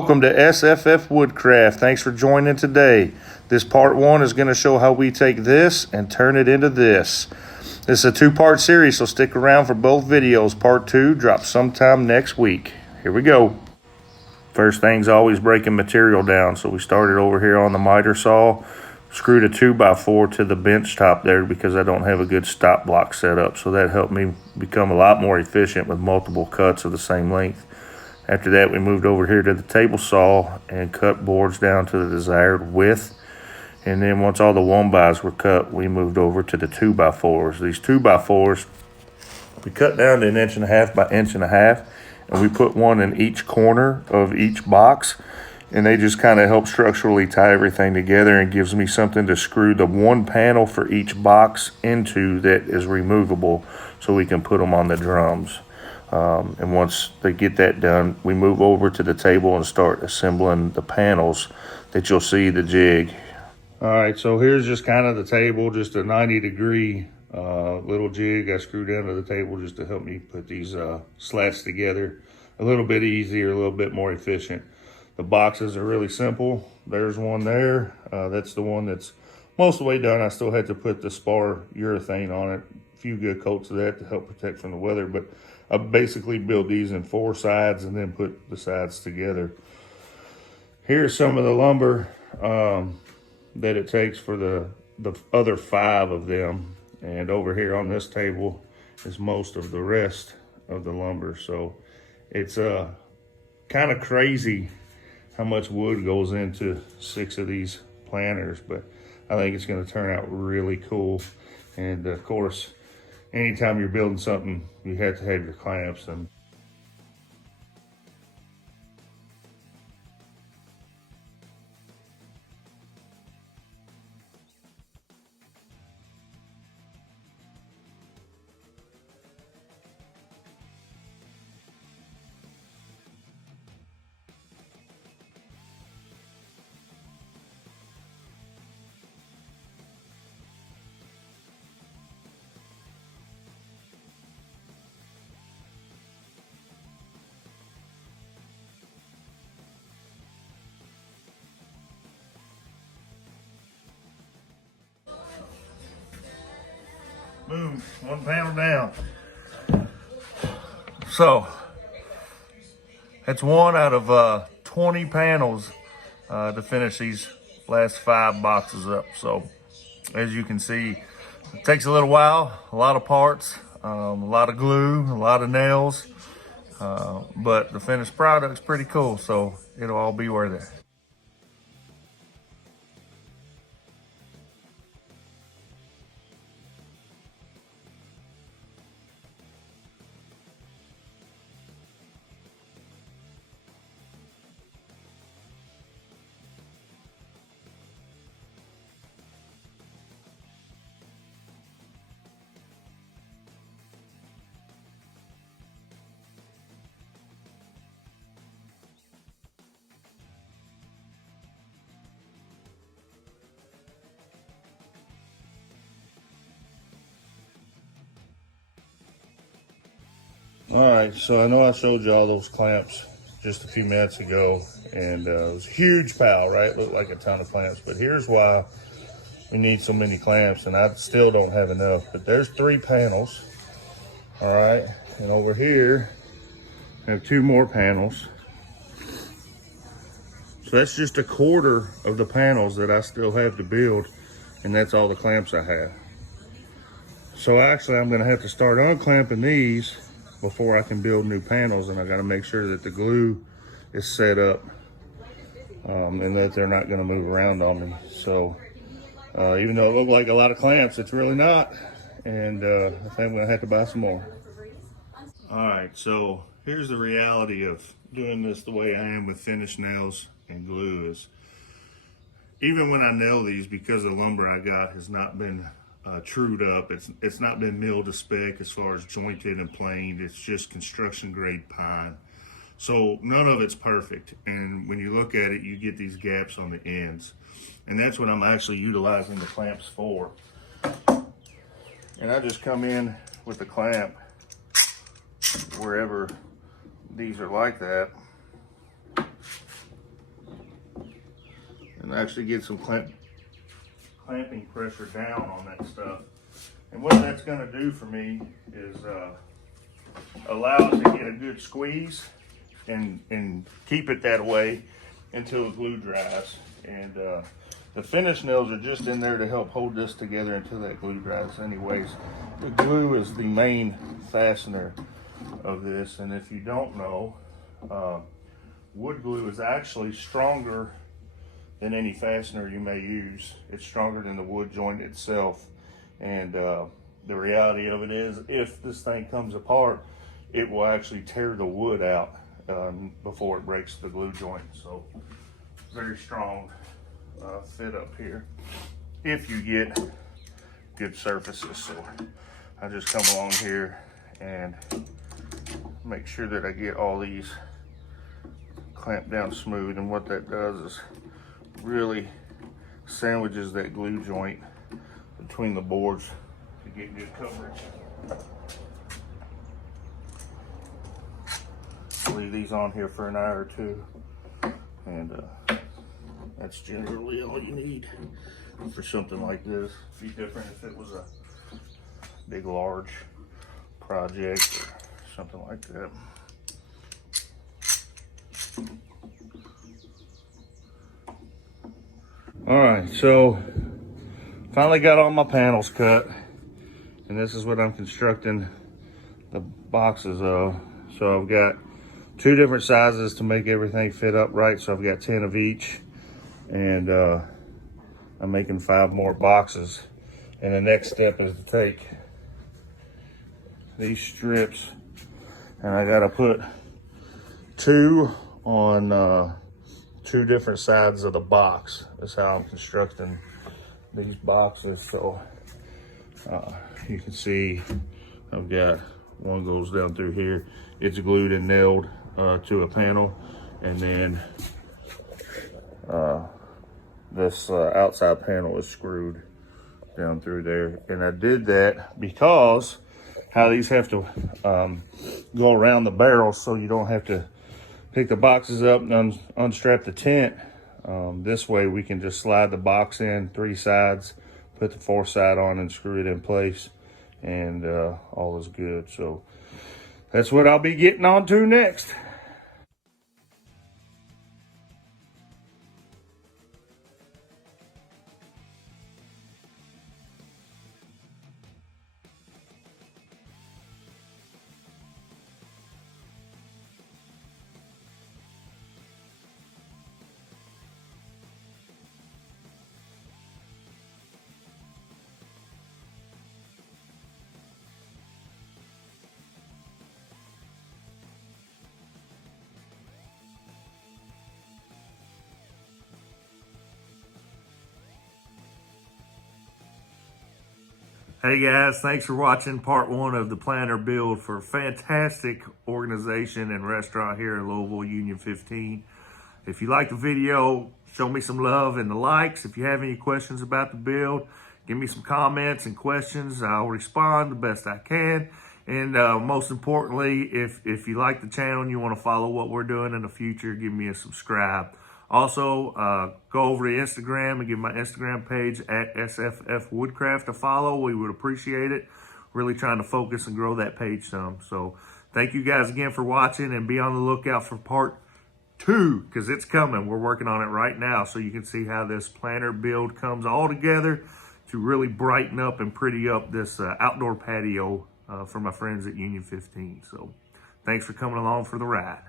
Welcome to SFF Woodcraft. Thanks for joining today. This part one is going to show how we take this and turn it into this. This is a two-part series, so stick around for both videos. Part two drops sometime next week. Here we go. First thing's always breaking material down. So we started over here on the miter saw, screwed a 2x4 to the bench top there because I don't have a good stop block set up. So that helped me become a lot more efficient with multiple cuts of the same length. After that, we moved over here to the table saw and cut boards down to the desired width. And then once all the 1xs were cut, we moved over to the 2x4s. These 2x4s, we cut down to 1.5 by 1.5 inches, and we put one in each corner of each box. And they just kind of help structurally tie everything together and gives me something to screw the one panel for each box into that is removable so we can put them on the drums. And once they get that done, we move over to the table and start assembling the panels that you'll see the jig. All right, so here's just kind of the table, just a 90-degree little jig I screwed down to the table just to help me put these slats together a little bit easier, a little bit more efficient. The boxes are really simple. There's one there. That's the one that's most of the way done. I still had to put the spar urethane on it, a few good coats of that to help protect from the weather, but I basically build these in 4 sides and then put the sides together. Here's some of the lumber that it takes for the other 5 of them. And over here on this table is most of the rest of the lumber. So it's kind of crazy how much wood goes into 6 of these planters, but I think it's going to turn out really cool. And of course, anytime you're building something, you have to have your clamps. And boom, one panel down. So that's 1 out of 20 panels to finish these last 5 boxes up. So as you can see, it takes a little while, a lot of parts, a lot of glue, a lot of nails, but the finished product's pretty cool, so it'll all be worth it. All right, so I know I showed you all those clamps just a few minutes ago, and it was a huge pile, right? Looked like a ton of clamps, but here's why we need so many clamps, and I still don't have enough. But there's 3 panels, all right? And over here, I have 2 more panels. So that's just a quarter of the panels that I still have to build, and that's all the clamps I have. So actually, I'm gonna have to start unclamping these before I can build new panels, and I gotta make sure that the glue is set up and that they're not gonna move around on me. So even though it looked like a lot of clamps, it's really not, and I think I'm gonna have to buy some more. All right, so here's the reality of doing this the way I am with finished nails and glue is, even when I nail these, because the lumber I got has not been trued up, it's not been milled to spec as far as jointed and planed. It's just construction grade pine. So none of it's perfect. And when you look at it, you get these gaps on the ends. And that's what I'm actually utilizing the clamps for. And I just come in with the clamp wherever these are like that. and actually get some clamping pressure down on that stuff. And what that's going to do for me is allow it to get a good squeeze and keep it that way until the glue dries. And the finish nails are just in there to help hold this together until that glue dries anyways. The glue is the main fastener of this, and if you don't know, wood glue is actually stronger than any fastener you may use. It's stronger than the wood joint itself. And the reality of it is, if this thing comes apart, it will actually tear the wood out before it breaks the glue joint. So very strong fit up here if you get good surfaces. So I just come along here and make sure that I get all these clamped down smooth, and what that does is really sandwiches that glue joint between the boards to get good coverage. Leave these on here for an hour or two, and that's generally all you need for something like this. It'd be different if it was a big, large project or something like that. All right, so finally got all my panels cut, and this is what I'm constructing the boxes of. So I've got 2 different sizes to make everything fit up right. So I've got 10 of each, and I'm making 5 more boxes. And the next step is to take these strips, and I gotta put 2 on 2 different sides of the box. That's how I'm constructing these boxes. So you can see I've got one goes down through here. It's glued and nailed to a panel, and then this outside panel is screwed down through there. And I did that because how these have to go around the barrel, so you don't have to pick the boxes up and unstrap the tent. This way we can just slide the box in 3 sides, put the 4th side on, and screw it in place, and all is good. So that's what I'll be getting on to next. Hey guys, thanks for watching part 1 of the planter build for a fantastic organization and restaurant here in Louisville, Union 15. If you like the video, show me some love in the likes. If you have any questions about the build, give me some comments and questions. I'll respond the best I can. And most importantly, if you like the channel and you want to follow what we're doing in the future, give me a subscribe. Also, go over to Instagram and give my Instagram page at SFF Woodcraft a follow. We would appreciate it. Really trying to focus and grow that page some. So thank you guys again for watching, and be on the lookout for part 2, because it's coming. We're working on it right now, so you can see how this planter build comes all together to really brighten up and pretty up this outdoor patio for my friends at Union 15. So thanks for coming along for the ride.